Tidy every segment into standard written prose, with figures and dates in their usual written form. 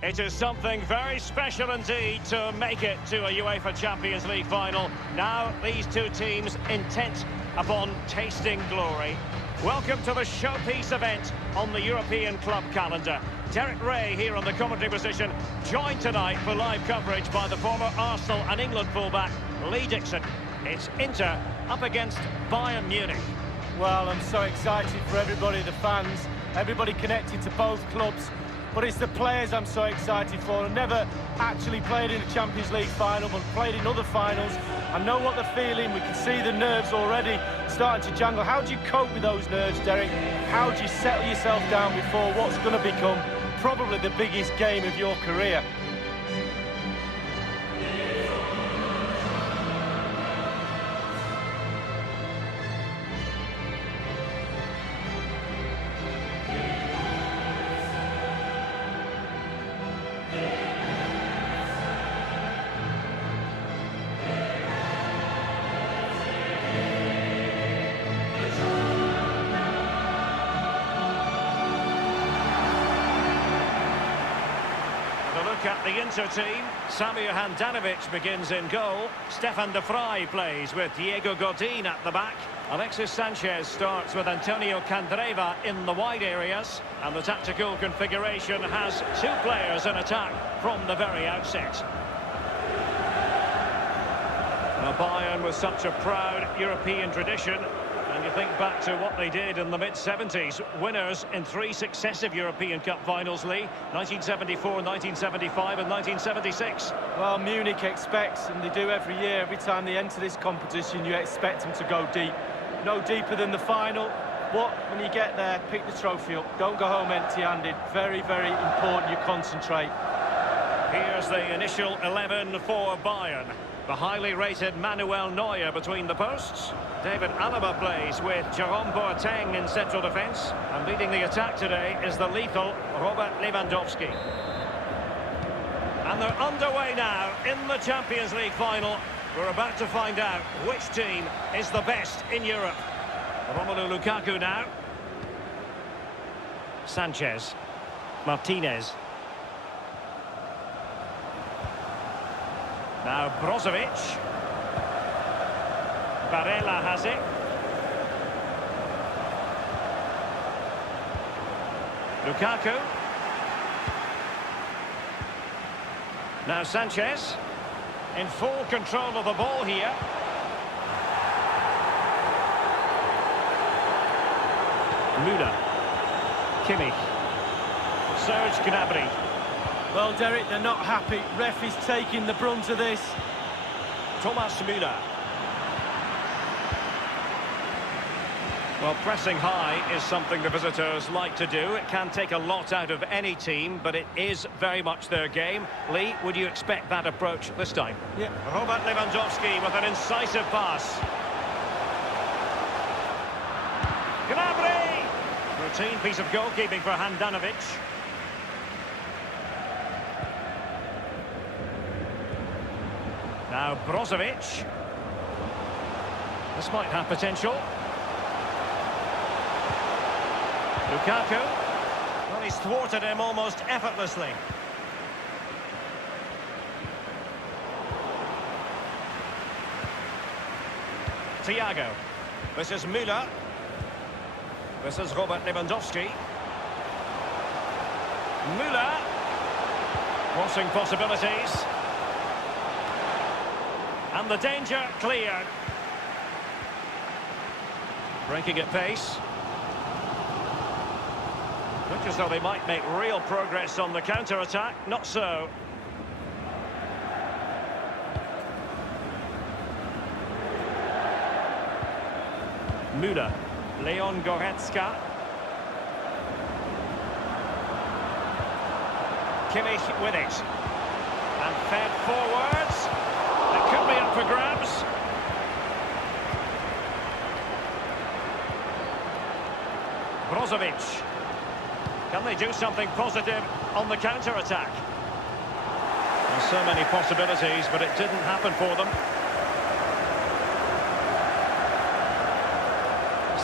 It is something very special indeed to make it to a UEFA Champions League final. Now these two teams intent upon tasting glory. Welcome to the showpiece event on the European club calendar. Derek Ray here on the commentary position, joined tonight for live coverage by the former Arsenal and England fullback, Lee Dixon. It's Inter up against Bayern Munich. Well, I'm so excited for everybody, the fans, everybody connected to both clubs. But it's the players I'm so excited for. I've never actually played in a Champions League final, but played in other finals. I know what they're feeling. We can see the nerves already starting to jangle. How do you cope with those nerves, Derek? How do you settle yourself down before what's going to become probably the biggest game of your career? At the Inter team, Samir Handanovic begins in goal. Stefan de Vrij plays with Diego Godin at the back. Alexis Sanchez starts with Antonio Candreva in the wide areas. And the tactical configuration has two players in attack from the very outset. Now Bayern with such a proud European tradition. And you think back to what they did in the mid-70s. Winners in 3 successive European Cup finals, Lee. 1974, 1975 and 1976. Well, Munich expects, and they do every year, every time they enter this competition, you expect them to go deep. No deeper than the final. But when you get there, pick the trophy up. Don't go home empty-handed. Very, very important you concentrate. Here's the initial 11 for Bayern. The highly rated Manuel Neuer between the posts. David Alaba plays with Jerome Boateng in central defence. And leading the attack today is the lethal Robert Lewandowski. And they're underway now in the Champions League final. We're about to find out which team is the best in Europe. Romelu Lukaku now. Sanchez. Martinez. Now Brozovic. Barella has it. Lukaku. Now Sanchez. In full control of the ball here. Müller. Kimmich. Serge Gnabry. Well, Derek, they're not happy. Ref is taking the brunt of this. Thomas Müller. Well, pressing high is something the visitors like to do. It can take a lot out of any team, but it is very much their game. Lee, would you expect that approach this time? Yeah. Robert Lewandowski with an incisive pass. Gnabry! Routine piece of goalkeeping for Handanovic. Now Brozovic. This might have potential. Lukaku. Well, he's thwarted him almost effortlessly. Thiago. This is Müller. This is Robert Lewandowski. Müller. Crossing possibilities. And the danger cleared. Breaking at pace. Looks as though they might make real progress on the counter-attack. Not so. Müller. Leon Goretzka. Kimmich with it. And fed forwards. It could be up for grabs. Brozovic. Can they do something positive on the counter-attack? There's so many possibilities, but it didn't happen for them.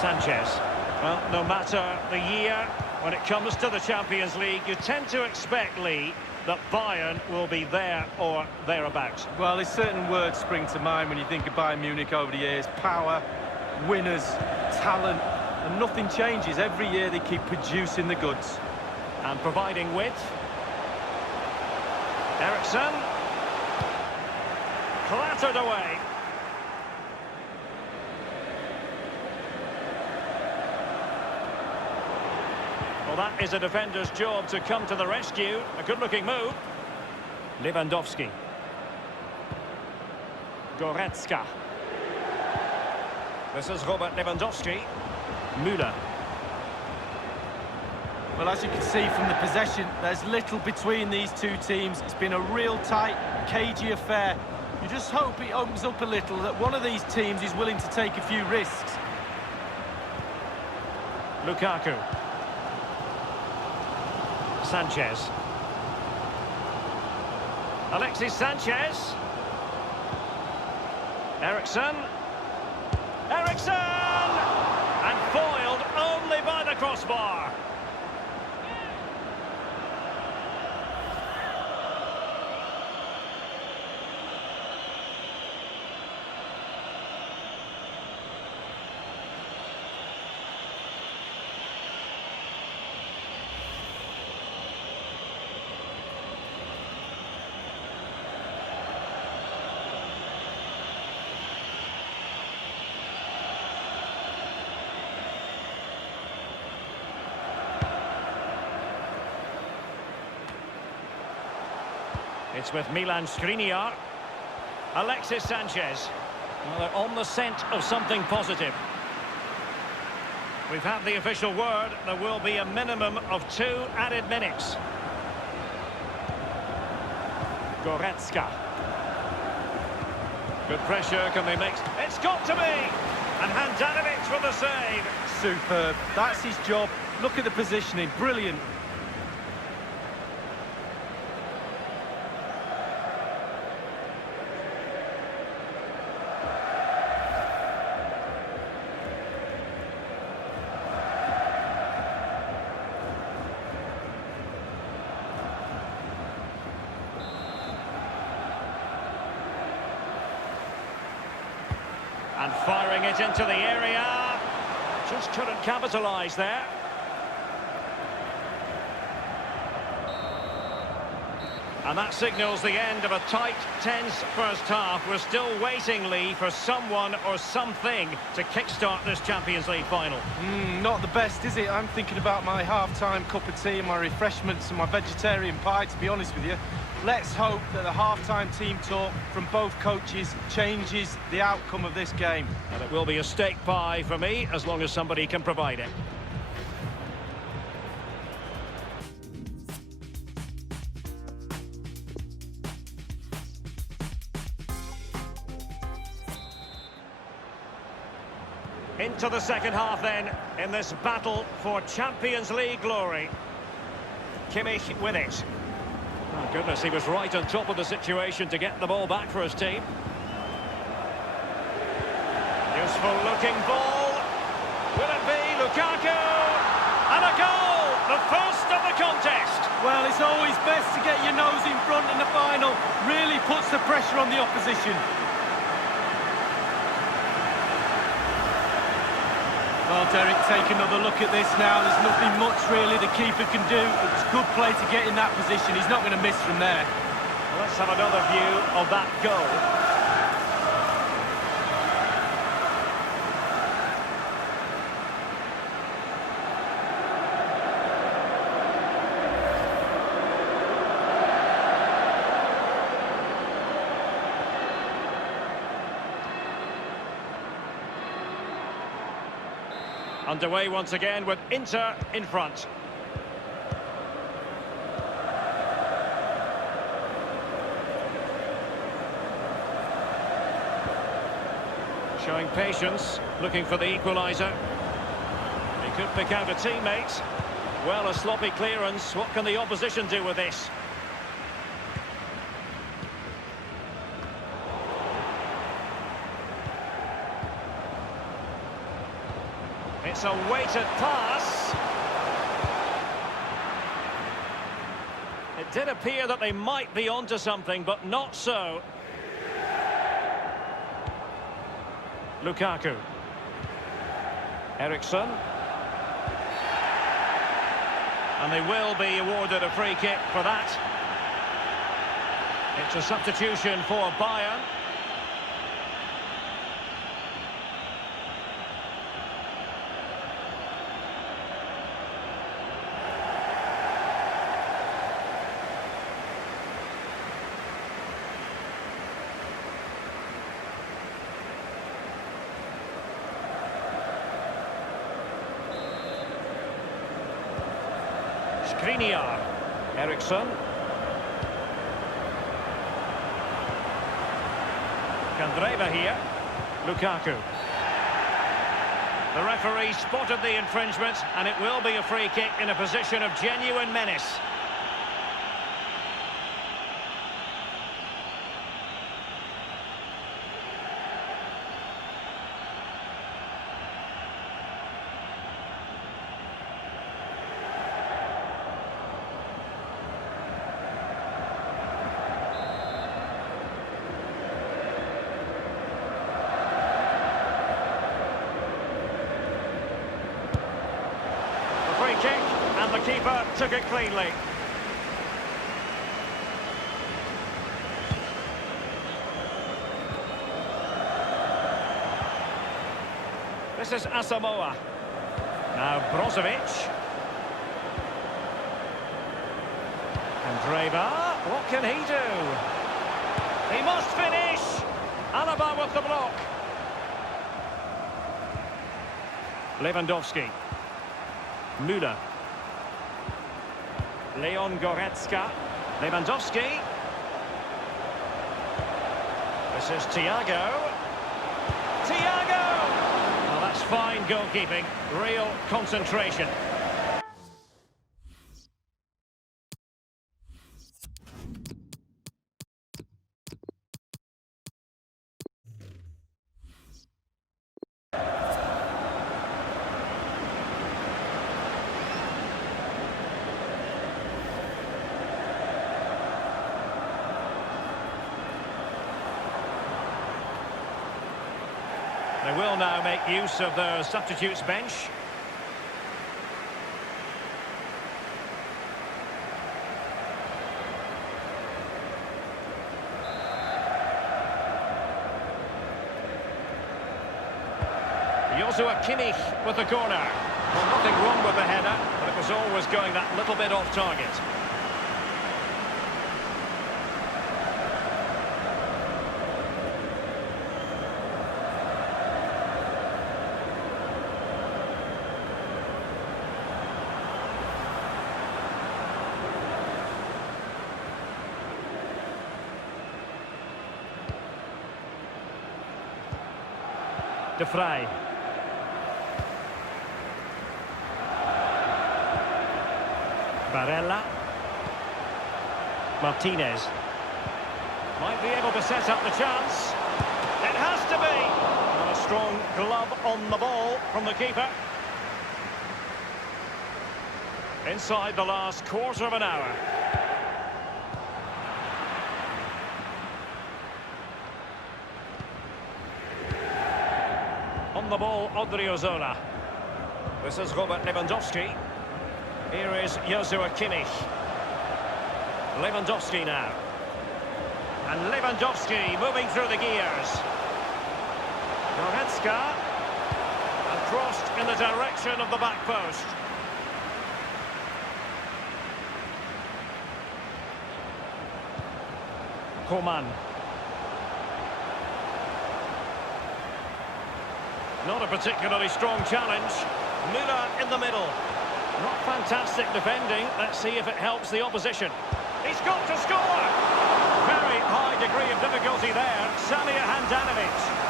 Sanchez. Well, no matter the year, when it comes to the Champions League, you tend to expect, Lee, that Bayern will be there or thereabouts. Well, there's certain words spring to mind when you think of Bayern Munich over the years. Power, winners, talent, and nothing changes. Every year they keep producing the goods. And providing width. Eriksson. Clattered away. Well, that is a defender's job to come to the rescue. A good-looking move. Lewandowski. Goretzka. This is Robert Lewandowski. Müller. Well, as you can see from the possession, there's little between these two teams. It's been a real tight, cagey affair. You just hope it opens up a little, that one of these teams is willing to take a few risks. Lukaku. Sanchez. Alexis Sanchez. Eriksson. Eriksson! And foiled only by the crossbar. It's with Milan Skriniar. Alexis Sanchez. Well, they're on the scent of something positive. We've had the official word. There will be a minimum of 2 added minutes. Goretzka. Good pressure. Can they make... It's got to be! And Handanovic with the save. Superb. That's his job. Look at the positioning. Brilliant. And firing it into the area. Just couldn't capitalise there. And that signals the end of a tight, tense first half. We're still waiting, Lee, for someone or something to kickstart this Champions League final. Not the best, is it? I'm thinking about my half-time cup of tea and my refreshments and my vegetarian pie, to be honest with you. Let's hope that the half-time team talk from both coaches changes the outcome of this game. And it will be a steak pie for me, as long as somebody can provide it. Into the second half then, in this battle for Champions League glory. Kimmich with it. Oh goodness, he was right on top of the situation to get the ball back for his team. Useful looking ball. Will it be Lukaku? And a goal! The first of the contest. Well, it's always best to get your nose in front in the final. Really puts the pressure on the opposition. Well, Derek, take another look at this now. There's nothing much, really, the keeper can do. It's good play to get in that position. He's not going to miss from there. Well, let's have another view of that goal. Underway once again with Inter in front. Showing patience, looking for the equaliser. He could pick out a teammate. Well, a sloppy clearance. What can the opposition do with this? It's a weighted pass. It did appear that they might be onto something, but not so. Lukaku. Eriksson. And they will be awarded a free kick for that. It's a substitution for Bayern. Skriniar. Eriksson. Kandreva here. Lukaku. The referee spotted the infringement, and it will be a free kick in a position of genuine menace. Free kick, and the keeper took it cleanly. This is Asamoah. Now Brozovic. Kandreva, what can he do? He must finish! Alaba with the block. Lewandowski. Müller. Leon Goretzka. Lewandowski. This is Thiago. Thiago! Well, that's fine goalkeeping. Real concentration. They will now make use of the substitutes bench. Joshua Kimmich with the corner. Well, nothing wrong with the header, but it was always going that little bit off target. De Vrij. Barella. Martinez. Might be able to set up the chance. It has to be. And a strong glove on the ball from the keeper. Inside the last quarter of an hour. On the ball, Odriozola. This is Robert Lewandowski. Here is Joshua Kimmich. Lewandowski now. And Lewandowski moving through the gears. Goretzka. And crossed in the direction of the back post. Coman. Not a particularly strong challenge. Müller in the middle. Not fantastic defending. Let's see if it helps the opposition. He's got to score! Very high degree of difficulty there. Samir Handanovic.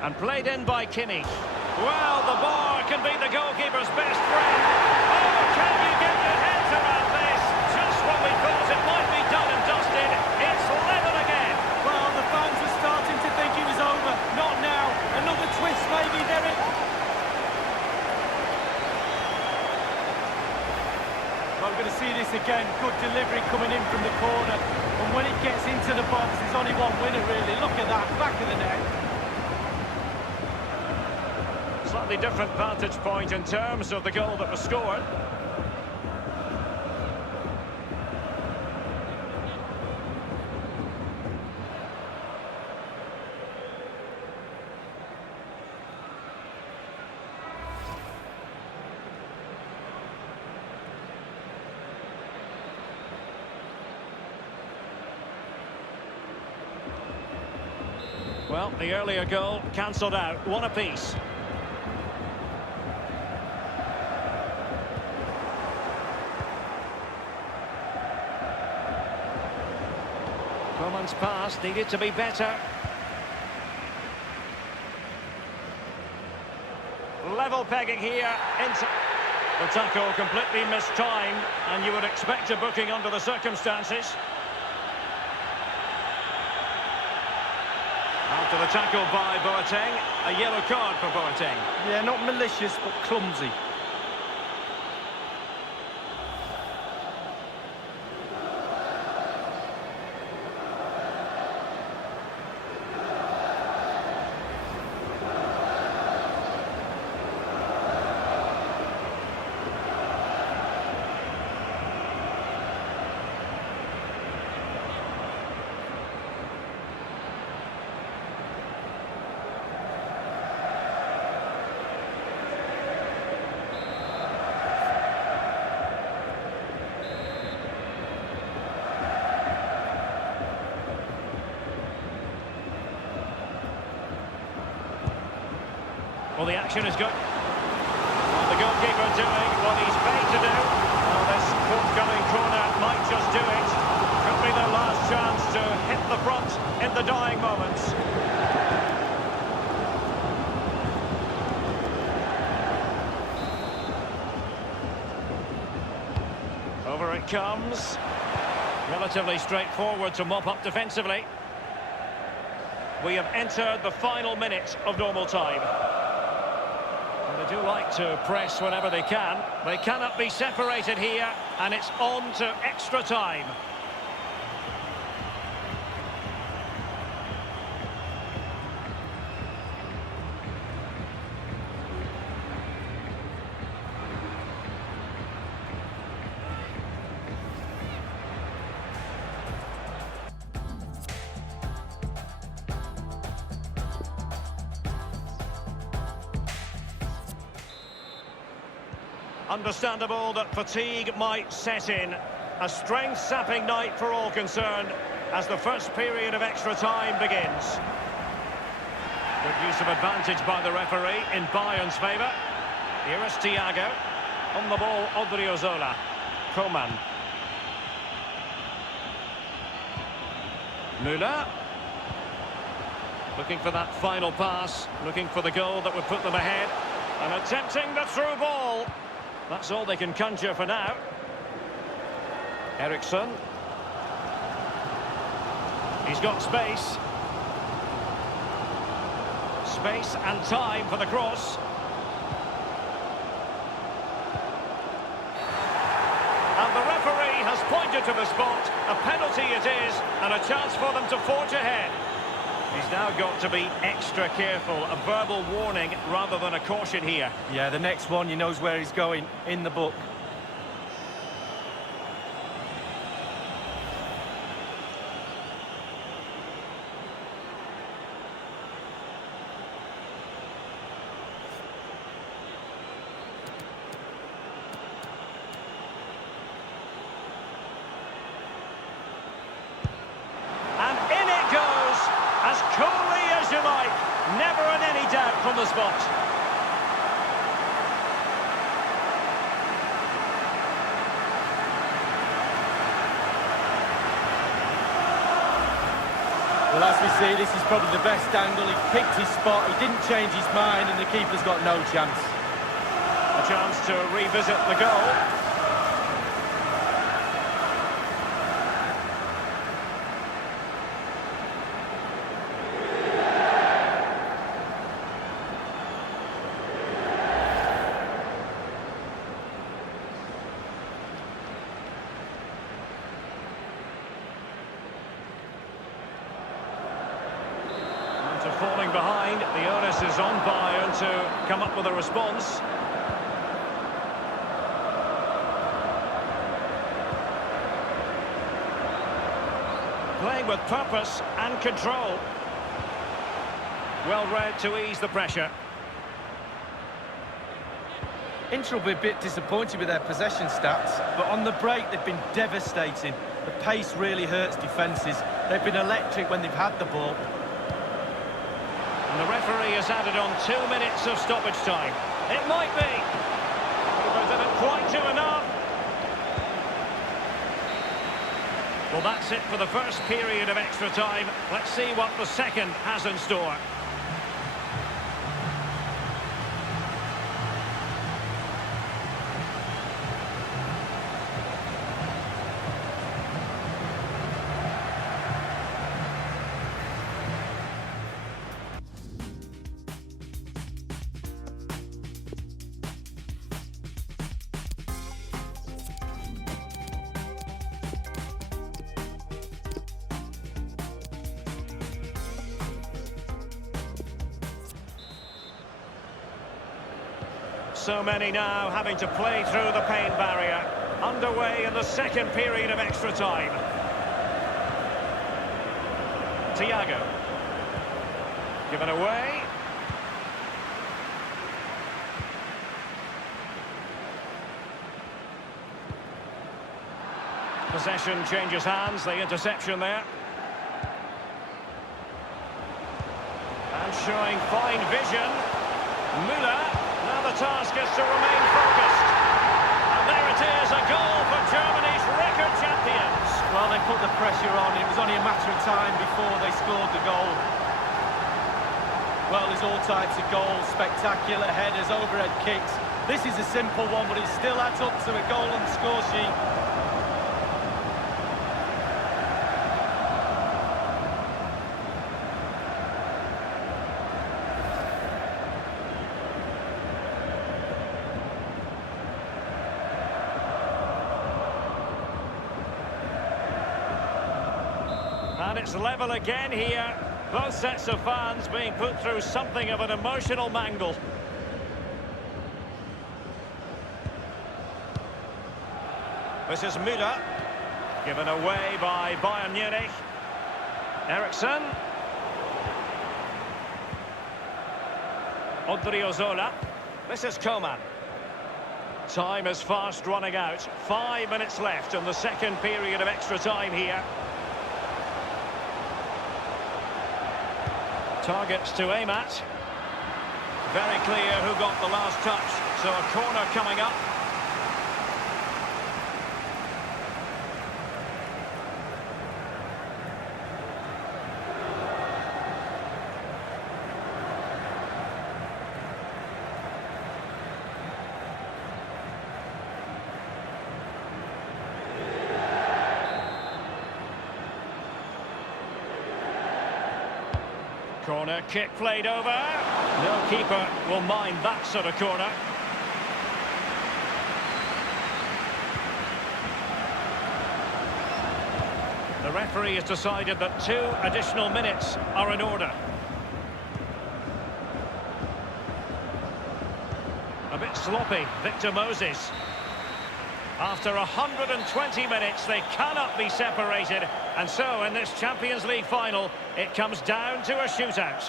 And played in by Kimmich. Well, the bar can be the goalkeeper's best friend. Oh, can you get your heads around this? Just when we thought it going to see this again. Good delivery coming in from the corner. And when it gets into the box, there's only one winner, really. Look at that, back of the net. Slightly different vantage point in terms of the goal that was scored. Well, the earlier goal cancelled out, one apiece. Coman's pass needed to be better. Level pegging here. The tackle completely mistimed, and you would expect a booking under the circumstances. After the tackle by Boateng, a yellow card for Boateng. Yeah, not malicious, but clumsy. Well, the action is good. Well, the goalkeeper doing what he's paid to do. Well, this forthcoming corner might just do it. Could be their last chance to hit the front in the dying moments. Over it comes. Relatively straightforward to mop up defensively. We have entered the final minute of normal time. They do like to press whenever they can. They cannot be separated here, and it's on to extra time. Understandable that fatigue might set in. A strength-sapping night for all concerned as the first period of extra time begins. Good use of advantage by the referee in Bayern's favour. Here is Thiago. On the ball, Odriozola. Coman. Müller. Looking for that final pass. Looking for the goal that would put them ahead. And attempting the through ball. That's all they can conjure for now. Eriksson. He's got space. Space and time for the cross. And the referee has pointed to the spot. A penalty it is, and a chance for them to forge ahead. He's now got to be extra careful. A verbal warning rather than a caution here. Yeah, the next one, he knows where he's going, in the book. As coolly as you like, never in any doubt from the spot. Well, as we see, this is probably the best angle. He picked his spot, he didn't change his mind, and the keeper's got no chance. A chance to revisit the goal. falling behind. The onus is on Bayern to come up with a response. Playing with purpose and control. Well read to ease the pressure. Inter will be a bit disappointed with their possession stats, but on the break they've been devastating. The pace really hurts defences. They've been electric when they've had the ball. And the referee has added on 2 minutes of stoppage time. It might be. But didn't quite do enough. Well, that's it for the first period of extra time. Let's see what the second has in store. So many now having to play through the pain barrier. Underway in the second period of extra time. Thiago. Given away. Possession changes hands, the interception there. And showing fine vision. Müller. Now the task is to remain focused. And there it is, a goal for Germany's record champions. Well, they put the pressure on. It was only a matter of time before they scored the goal. Well, there's all types of goals, spectacular headers, overhead kicks. This is a simple one, but it still adds up to a goal on the score sheet. And it's level again here. Both sets of fans being put through something of an emotional mangle. This is Müller. Given away by Bayern Munich. Eriksson. Odriozola. This is Coman. Time is fast running out. 5 minutes left in the second period of extra time here. Targets to aim at. Very clear who got the last touch. So a corner coming up. Corner kick played over. No keeper will mind that sort of corner. The referee has decided that 2 additional minutes are in order. A bit sloppy, Victor Moses. After 120 minutes, they cannot be separated. And so, in this Champions League final, it comes down to a shootout.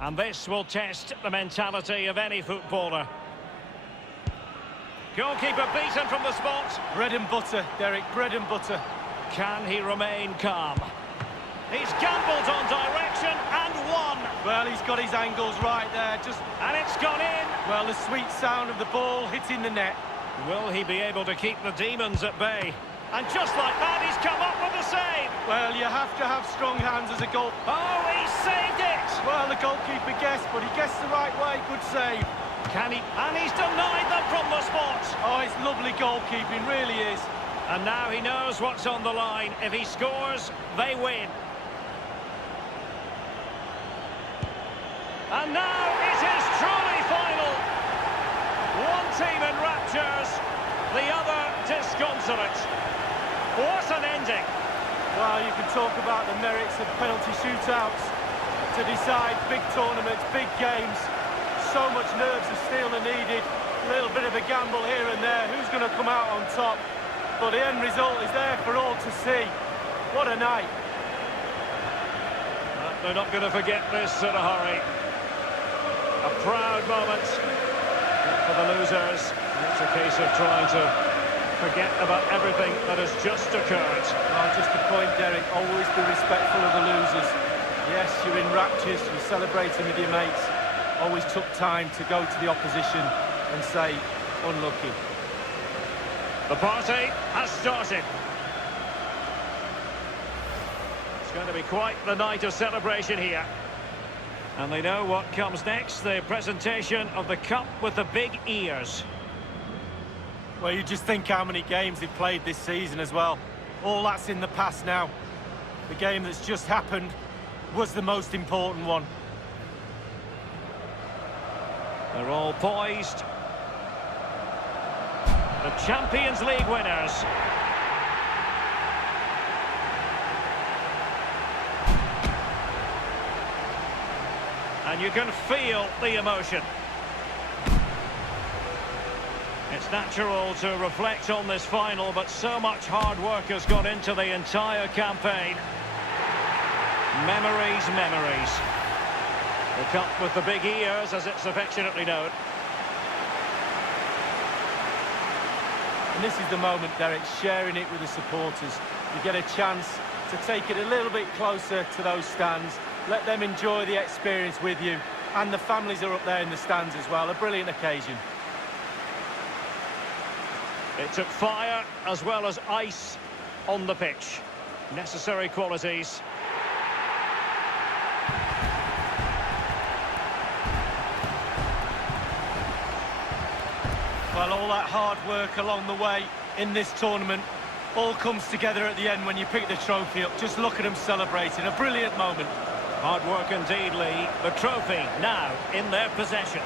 And this will test the mentality of any footballer. Goalkeeper beaten from the spot. Bread and butter, Derek, bread and butter. Can he remain calm? He's gambled on direction and won. Well, he's got his angles right there. And it's gone in. Well, the sweet sound of the ball hitting the net. Will he be able to keep the demons at bay? And just like that, he's come up with the save. Well, you have to have strong hands as a goal. Oh, he saved it. Well, the goalkeeper guessed, but he guessed the right way. Good save. Can he? And he's denied them from the spot. Oh, it's lovely goalkeeping, really is. And now he knows what's on the line. If he scores, they win. And now it is truly final. One team in raptures, the other disconsolate. What an ending. Well, you can talk about the merits of penalty shootouts to decide big tournaments, big games. So much nerves of steel are needed. A little bit of a gamble here and there. Who's going to come out on top? But the end result is there for all to see. What a night. They're not going to forget this in a hurry. A proud moment for the losers. It's a case of trying to forget about everything that has just occurred. Well, just a point, Derek. Always be respectful of the losers. Yes, you're in raptures, you're celebrating with your mates. Always took time to go to the opposition and say, unlucky. The party has started. It's going to be quite the night of celebration here. And they know what comes next, the presentation of the cup with the big ears. Well, you just think how many games they've played this season as well. All that's in the past now. The game that's just happened was the most important one. They're all poised. The Champions League winners. And you can feel the emotion. It's natural to reflect on this final, but so much hard work has gone into the entire campaign. Memories, memories. The cup with the big ears, as it's affectionately known. And this is the moment, Derek, sharing it with the supporters. You get a chance to take it a little bit closer to those stands. Let them enjoy the experience with you. And the families are up there in the stands as well. A brilliant occasion. It took fire as well as ice on the pitch. Necessary qualities. Well, all that hard work along the way in this tournament all comes together at the end when you pick the trophy up. Just look at them celebrating. A brilliant moment. Hard work indeed, Lee. The trophy now in their possession.